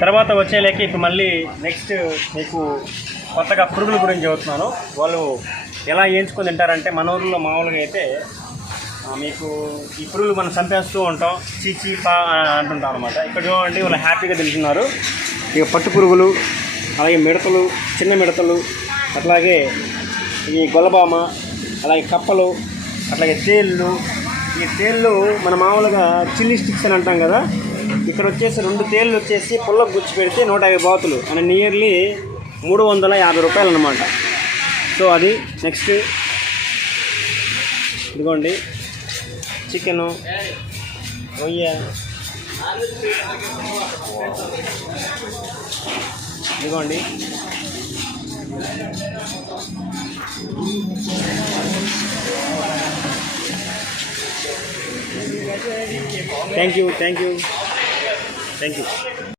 తర్వాత వచ్చేలేక ఇప్పుడు మళ్ళీ నెక్స్ట్ మీకు కొత్తగా పురుగుల గురించి చెబుతున్నాను వాళ్ళు ఎలా వేయించుకొని తింటారంటే మన ఊర్లో మామూలుగా అయితే మీకు ఈ పురుగులు మనం చంపేస్తూ ఉంటాం. చీచీ పా అంటుంటాం అనమాట ఇక్కడ చూడండి వాళ్ళు హ్యాపీగా తింటున్నారు. ఇక పట్టు పురుగులు అలాగే మిడతలు చిన్న మిడతలు అట్లాగే ఈ గొల్లబామ అలాగే కప్పలు అట్లాగే తేళ్ళు ఈ తేళ్ళు మన మామూలుగా చిల్లీ స్టిక్స్ అని అంటాం కదా ఇక్కడ వచ్చేసి రెండు తేళ్ళు వచ్చేసి పుల్లకు గుచ్చి పెడితే నూట యాభై బాతులు. అని నియర్లీ మూడు వందల యాభై రూపాయలు అనమాట సో అది నెక్స్ట్ ఇదిగోండి. చికెను రొయ్య. ఇదిగోండి. Thank you thank you Thank you.